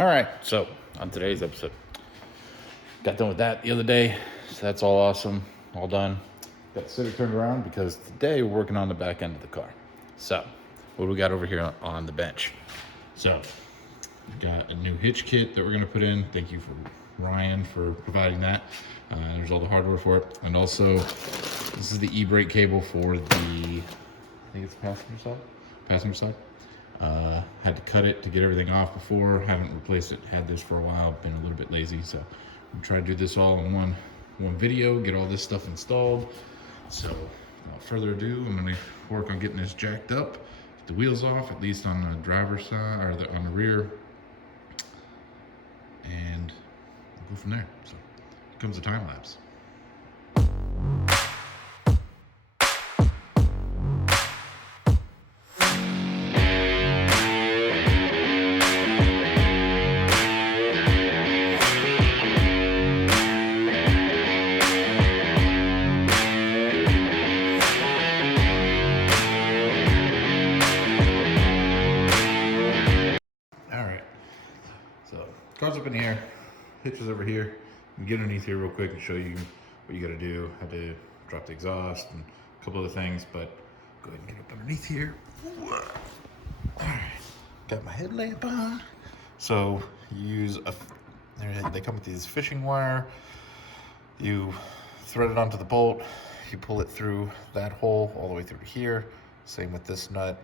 All right, so on today's episode, got done with that the other day, so that's all awesome, all done. Got the civic turned around because today we're working on the back end of the car. So, what do we got over here on the bench? So, we've got a new hitch kit that we're gonna put in. Thank you for Ryan for providing that. There's all the hardware for it. And also, this is the e-brake cable for the, I think it's passenger side? Passenger side. Had to cut it to get everything off before. Haven't replaced it. Had this for a while. Been a little bit lazy, so I'm trying to do this all in one video. Get all this stuff installed. So without further ado, I'm gonna work on getting this jacked up. Get the wheels off, at least on the driver's side or on the rear, and we'll go from there. So here comes the time lapse. Car's up in here, hitch is over here. You can get underneath here real quick and show you what you gotta do. Had to drop the exhaust and a couple other things, but go ahead and get up underneath here. All right, got my headlamp on. So you use they come with these fishing wire. You thread it onto the bolt. You pull it through that hole all the way through to here. Same with this nut.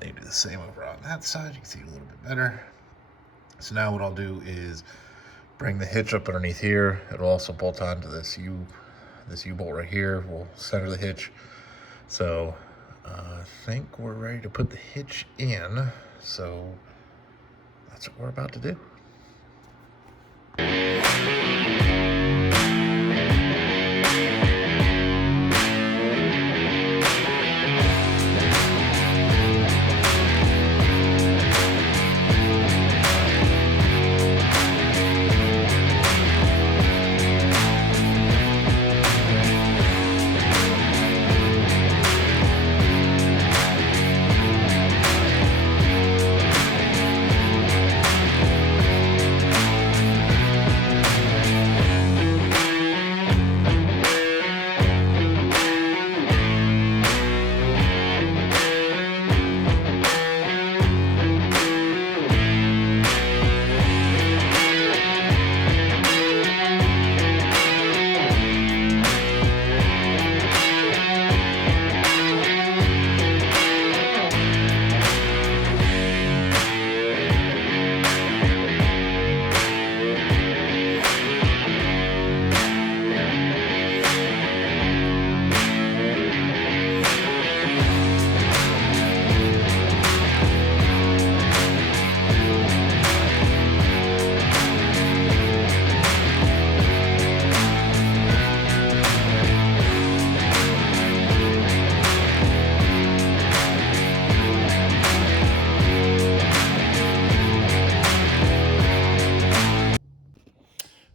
Then you do the same over on that side. You can see it a little bit better. So now what I'll do is bring the hitch up underneath here. It'll also bolt onto this U-bolt right here. We'll center the hitch. So I think we're ready to put the hitch in. So that's what we're about to do.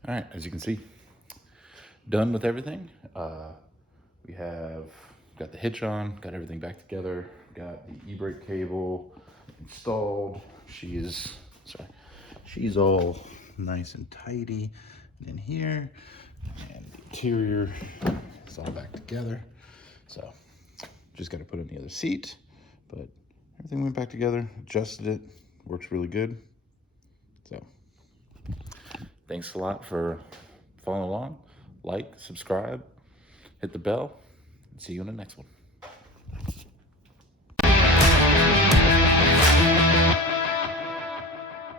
All right, as you can see, done with everything. We have got the hitch on, got everything back together, got the e-brake cable installed. She's all nice and tidy in here, and the interior is all back together. So just got to put in the other seat, but everything went back together, adjusted it, works really good. So thanks a lot for following along. Like, subscribe, hit the bell, and see you in the next one.